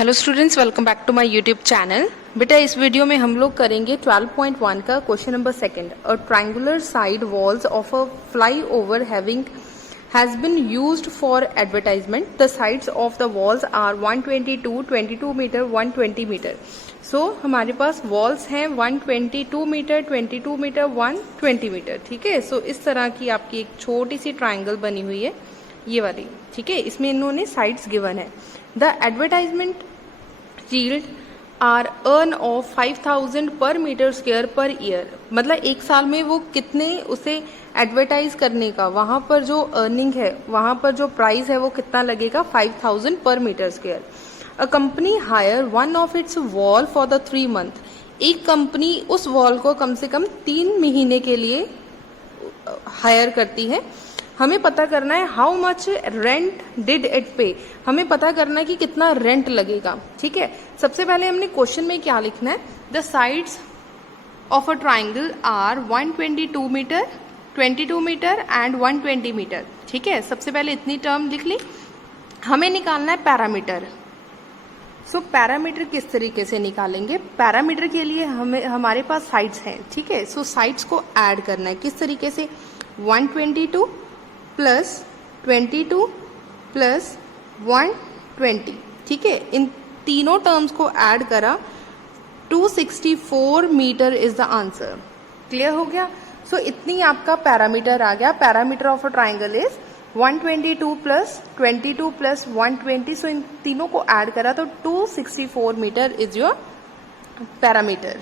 Hello students, welcome back to my YouTube channel. बेटा इस video में हम लोग करेंगे 12.1 का question number second. A triangular side walls of a flyover having has been used for advertisement. The sides of the walls are 122, 22 metre, 120 metre. So हमारे पास walls हैं 122 मीटर, 22 मीटर, 120 मीटर। ठीक है, सो इस तरह की आपकी एक छोटी सी ट्राइंगल बनी हुई है, ये वाली। ठीक है, इसमें इन्होंने साइड्स गिवन है। The advertisement yield or earn of 5000 per metre square per year. मतलब एक साल में वो कितने उसे एडवर्टाइज करने का वहां पर जो अर्निंग है, वहां पर जो प्राइस है वो कितना लगेगा, 5000 per metre square. A company hire one of its wall for the 3 month. एक कंपनी उस वॉल को कम से कम 3 महीने के लिए हायर करती है। हमें पता करना है how much rent did it पे। हमें पता करना है कि कितना रेंट लगेगा। ठीक है, सबसे पहले हमने क्वेश्चन में क्या लिखना है, the sides of a triangle are 122 metre, 22 metre and 120 metre. ठीक है, सबसे पहले इतनी टर्म लिख ली। हमें निकालना है पैरामीटर। सो पैरामीटर किस तरीके से निकालेंगे, पैरामीटर के लिए हमारे पास साइड्स हैं। ठीक है, सो साइड्स को ऐड करना है किस तरीके से, 122 प्लस 22 प्लस 120। ठीक है, इन तीनों टर्म्स को ऐड करा, 264 metre is the answer. Clear हो गया। सो इतनी आपका पैरामीटर आ गया। Parameter of a triangle is 122 plus 22 plus 120। So इन तीनों को ऐड करा तो 264 metre is your parameter.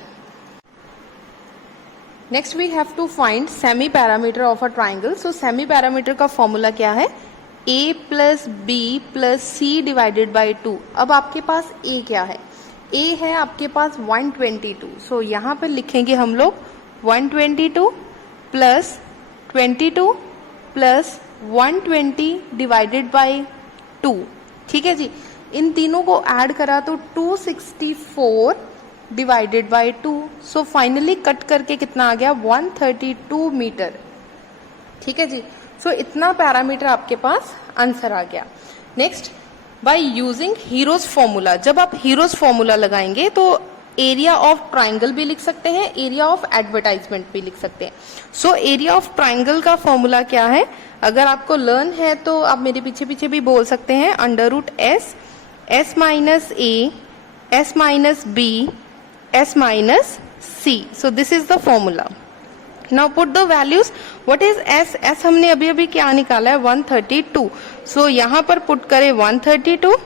Next we have to find semi parameter of a triangle. So semi parameter का फॉर्मूला क्या है, a plus B plus C divided by 2। अब आपके पास a क्या है, a है आपके पास 122। सो यहाँ पर लिखेंगे हम लोग 122 प्लस 22 प्लस 120 डिवाइडेड बाई 2। ठीक है जी, इन तीनों को ऐड करा तो 264 divided by 2। So finally cut करके कितना आ गया, 132 मीटर। ठीक है जी, सो इतना पैरामीटर आपके पास आंसर आ गया। Next, by using heroes formula. जब आप हीरोज फॉर्मूला लगाएंगे तो एरिया ऑफ ट्राइंगल भी लिख सकते हैं, एरिया ऑफ एडवर्टाइजमेंट भी लिख सकते हैं। सो एरिया ऑफ ट्राइंगल का फॉर्मूला क्या है, अगर आपको लर्न है तो आप मेरे पीछे पीछे भी बोल सकते हैं, under root S, S minus A, S minus B, s minus c. So this is the formula. Now put the values. What is s? s हमने अभी अभी क्या निकाला है, 132. So यहाँ पर पुट करें 132.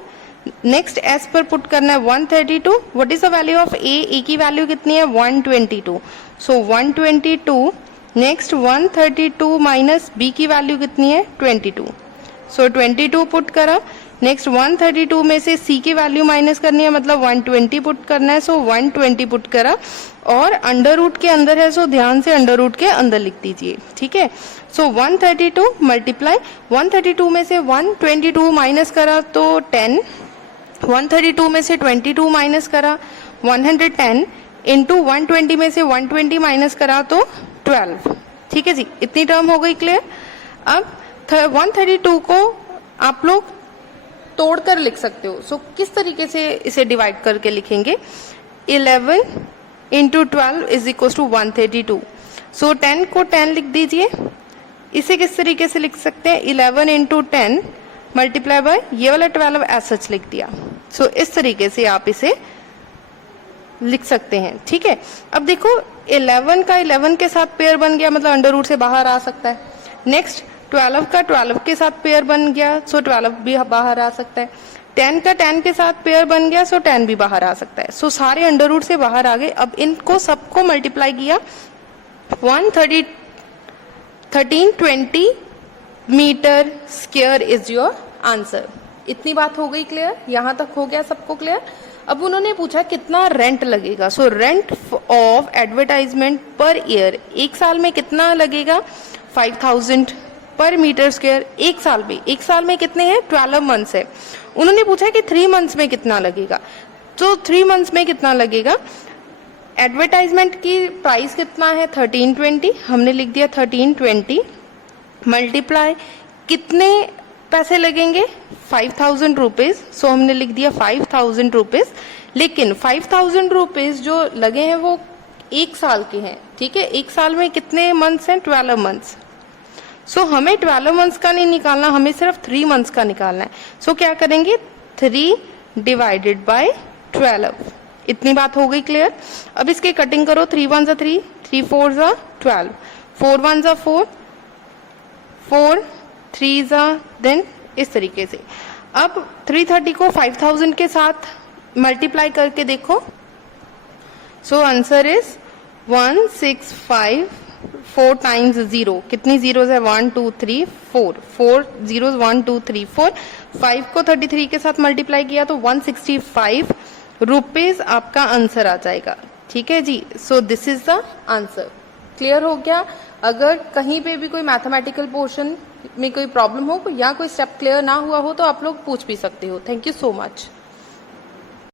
नेक्स्ट s पर पुट करना है 132. What is the value of a? a की वैल्यू कितनी है, 122. So 122. नेक्स्ट 132 माइनस b की वैल्यू कितनी है, 22. So 22 पुट करा। नेक्स्ट 132 में से c की वैल्यू माइनस करनी है, मतलब 120 पुट करना है। सो 120 पुट करा और अंडर रूट के अंदर है, सो ध्यान से अंडर रूट के अंदर लिख दीजिए। ठीक है, सो 132 मल्टीप्लाई 132 में से 122 माइनस करा तो 10, 132 में से 22 माइनस करा 110, इंटू 120 में से 120 माइनस करा तो 12। ठीक है जी, इतनी टर्म हो गई क्लियर। अब 132 को आप लोग तोड़कर लिख सकते हो। सो किस तरीके से इसे डिवाइड करके लिखेंगे, 11 इंटू 12 इज इक्वल टू 132। सो 10 को 10 लिख दीजिए। इसे किस तरीके से लिख सकते हैं, 11 इंटू 10 मल्टीप्लाई बाय ये वाला 12 एज सच लिख दिया। सो इस तरीके से आप इसे लिख सकते हैं। ठीक है, अब देखो 11 का 11 के साथ पेयर बन गया, मतलब अंडर रूट से बाहर आ सकता है। नेक्स्ट 12 का 12 के साथ पेयर बन गया, सो 12 भी बाहर आ सकता है। 10 का 10 के साथ पेयर बन गया, सो 10 भी बाहर आ सकता है। सो सारे अंडर रूट से बाहर आ गए। अब इनको सबको मल्टीप्लाई किया, 1320 metre square is your answer. इतनी बात हो गई क्लियर, यहां तक हो गया सबको क्लियर। अब उन्होंने पूछा कितना रेंट लगेगा। So rent of advertisement per year, एक साल में कितना लगेगा, 5000 पर मीटर स्क्वायर। एक साल में, एक साल में कितने हैं, 12 मंथ्स है। उन्होंने पूछा कि 3 मंथ्स में कितना लगेगा। तो 3 मंथ्स में कितना लगेगा, एडवर्टाइजमेंट की प्राइस कितना है, 1320, हमने लिख दिया 1320 मल्टीप्लाई कितने पैसे लगेंगे, 5,000 रुपीज, सो हमने लिख दिया 5,000 रुपीज। लेकिन 5,000 रुपीज जो लगे हैं वो 1 साल के हैं, ठीक है। 1 साल में कितने मंथ्स हैं? 12 मंथ्स। सो हमें 12 मंथ्स का नहीं निकालना, हमें सिर्फ 3 मंथ्स का निकालना है। सो क्या करेंगे? 3 डिवाइडेड बाय 12। इतनी बात हो गई क्लियर। अब इसके कटिंग करो, 3 1 जा 3, 3 4 जा 12, 4 1 जा 4, 4 3 जा, देन इस तरीके से। अब 330 को 5,000 के साथ मल्टीप्लाई करके देखो। So answer is 165। 4 टाइम्स 0, कितनी जीरोज है? 1 2 3 4, 4 जीरोज 1 2 3 4। 5 को 33 के साथ मल्टीप्लाई किया तो 165 रुपीज आपका आंसर आ जाएगा, ठीक है जी। So this is the answer. Clear हो गया? अगर कहीं पे भी कोई मैथमेटिकल पोर्शन में कोई प्रॉब्लम हो या कोई स्टेप क्लियर ना हुआ हो तो आप लोग पूछ भी सकते हो। Thank you so much.